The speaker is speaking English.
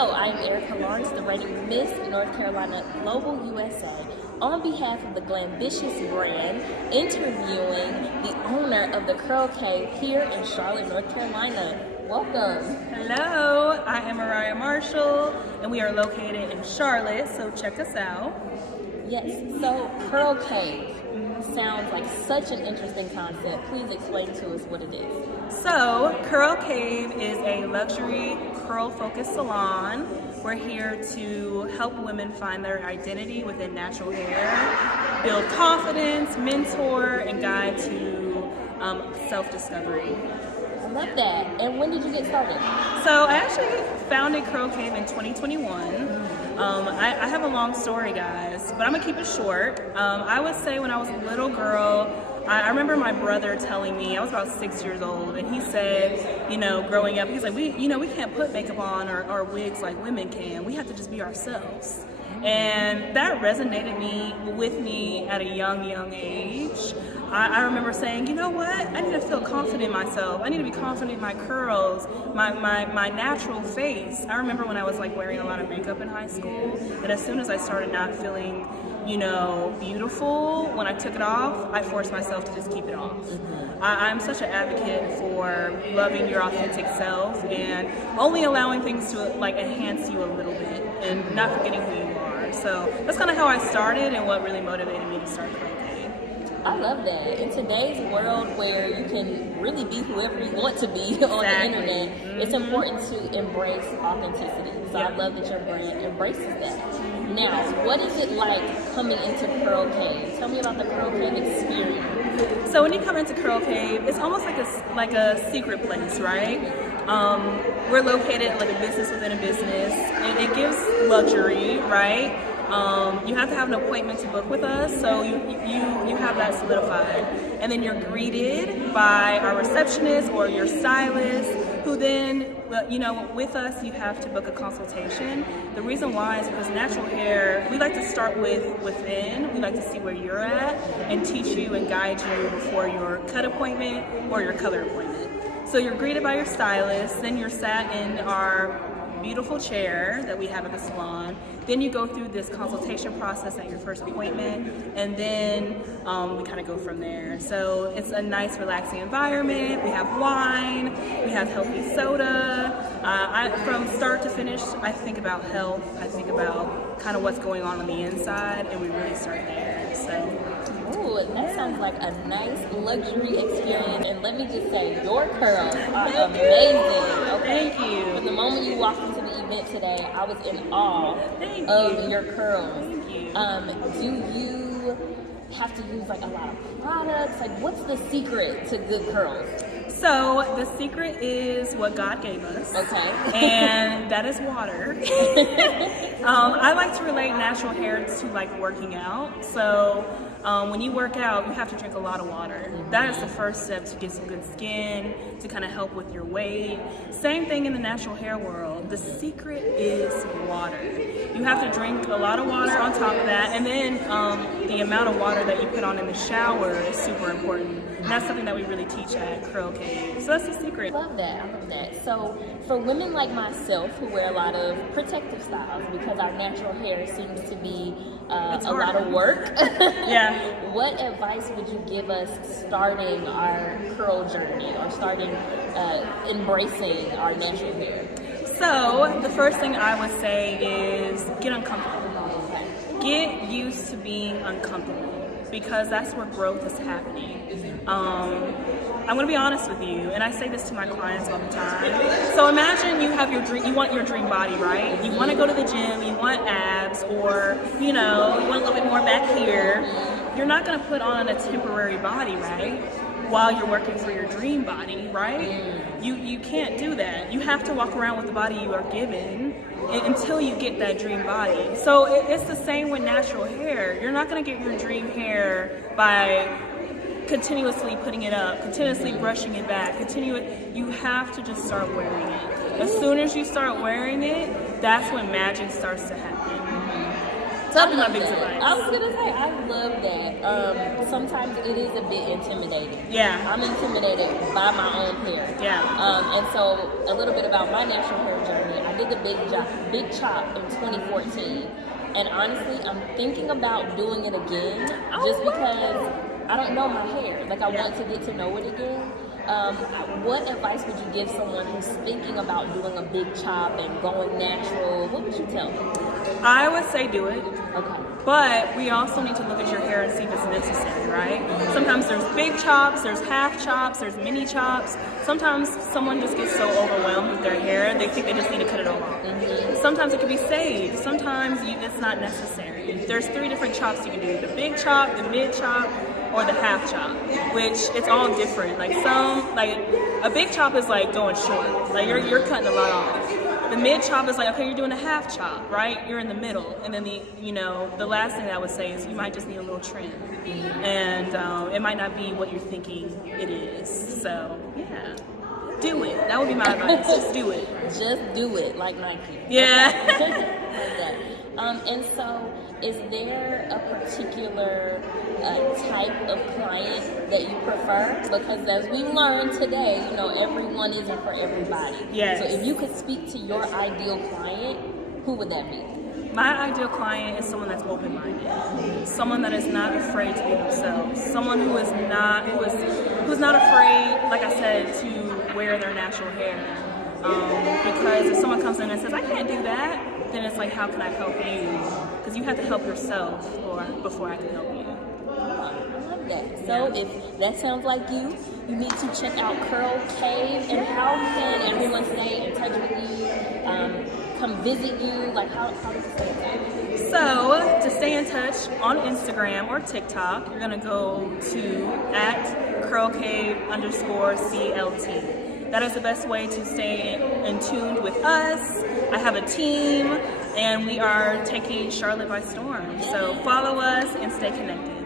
Hello, I'm Erica Lawrence, the reigning Miss North Carolina Global USA, on behalf of the Glambitious brand, interviewing the owner of the Curl Cave here in Charlotte, North Carolina. Welcome. Hello, I am Mariah Marshall, and we are located in Charlotte, so check us out. Yes, so Curl Cave sounds like such an interesting concept. Please explain to us what it is. So, Curl Cave is a luxury curl-focused salon. We're here to help women find their identity within natural hair, build confidence, mentor, and guide to self-discovery. I love that. And when did you get started? So I actually founded Curl Cave in 2021. I have a long story, guys, but I'm gonna keep it short. I would say when I was a little girl, I remember my brother telling me, I was about 6 years old, and he said, you know, growing up, he's like, we can't put makeup on or wigs like women can. We have to just be ourselves. And that resonated with me at a young age. I remember saying, you know what? I need to feel confident in myself. I need to be confident in my curls, my natural face. I remember when I was like wearing a lot of makeup in high school, and as soon as I started not feeling, you know, beautiful, when I took it off, I forced myself to just keep it off. I'm such an advocate for loving your authentic self and only allowing things to like enhance you a little bit and not forgetting who you are. So that's kind of how I started and what really motivated me to start Curl Cave. I love that. In today's world where you can really be whoever you want to be on the internet, it's important to embrace authenticity. So I love that your brand embraces that. Now, what is it like coming into Curl Cave? Tell me about the Curl Cave experience. So when you come into Curl Cave, it's almost like a secret place, right? We're located like a business within a business, and it gives luxury, right? You have to have an appointment to book with us, so you have that solidified. And then you're greeted by our receptionist or your stylist, who then, you know, with us you have to book a consultation. The reason why is because natural hair, we like to start within. We like to see where you're at and teach you and guide you before your cut appointment or your color appointment. So you're greeted by your stylist, then you're sat in our beautiful chair that we have at the salon. Then you go through this consultation process at your first appointment, and then we kind of go from there. So it's a nice, relaxing environment. We have wine, we have healthy soda. From start to finish, I think about health. I think about kind of what's going on the inside, and we really start there. So. Ooh, that sounds like a nice luxury experience. And let me just say, your curls are amazing. Okay? Thank you. From the moment you walked into the event today, I was in awe of your curls. Thank you. Do you have to use like a lot of products? Like, what's the secret to good curls? So the secret is what God gave us. Okay. And that is water. I like to relate natural hair to like working out. So when you work out, you have to drink a lot of water. That is the first step to get some good skin, to kind of help with your weight. Same thing in the natural hair world. The secret is water. You have to drink a lot of water on top of that, and then the amount of water that you put on in the shower is super important. And that's something that we really teach at Curl Cave. So that's the secret. I love that. So for women like myself who wear a lot of protective styles because our natural hair seems to be a lot of work. Yeah. What advice would you give us starting our curl journey or starting embracing our natural hair? So the first thing I would say is get uncomfortable. Get used to being uncomfortable, because that's where growth is happening. I'm gonna be honest with you, and I say this to my clients all the time. So imagine you have you want your dream body, right? You wanna go to the gym, you want abs, or you know, you want a little bit more back here. You're not gonna put on a temporary body, right? While you're working for your dream body, right? You can't do that. You have to walk around with the body you are given until you get that dream body. So it's the same with natural hair. You're not gonna get your dream hair by continuously putting it up, continuously brushing it back, you have to just start wearing it. As soon as you start wearing it, that's when magic starts to happen. Tell me my biggest advice. I was gonna say, I love that. Sometimes it is a bit intimidating. Yeah. I'm intimidated by my own hair. Yeah. And so a little bit about my natural hair journey. I did the big chop in 2014, and honestly, I'm thinking about doing it again, just because I don't know my hair. Like, I want to get to know it again. What advice would you give someone who's thinking about doing a big chop and going natural? What would you tell them? I would say do it. Okay. But we also need to look at your hair and see if it's necessary, right? Sometimes there's big chops, there's half chops, there's mini chops. Sometimes someone just gets so overwhelmed with their hair, they think they just need to cut it all off. Sometimes it can be saved. Sometimes it's not necessary. There's 3 different chops you can do: the big chop, the mid chop, or the half chop, which it's all different. Like a big chop is like going short, like you're cutting a lot off. The mid chop is like, okay, you're doing a half chop, right? You're in the middle. And then the last thing I would say is you might just need a little trim, and it might not be what you're thinking it is. So yeah, do it. That would be my advice. Just do it. Just do it, like Nike. Yeah. Okay. Like that. And so, is there a particular type of client that you prefer? Because as we learned today, everyone isn't for everybody. Yes. So if you could speak to your ideal client, who would that be? My ideal client is someone that's open-minded, someone that is not afraid to be themselves, someone who's not afraid, like I said, to wear their natural hair. Because if someone comes in and says, I can't do that, then it's like, how can I help you? Because you have to help yourself before I can help you. I love that. So if that sounds like you need to check out Curl Cave. And how can everyone stay in touch with you? Come visit you? Like, how does it stay in touch? So to stay in touch on Instagram or TikTok, you're gonna go to @curlcave_CLT. That is the best way to stay in tune with us. I have a team, and we are taking Charlotte by storm. So follow us and stay connected.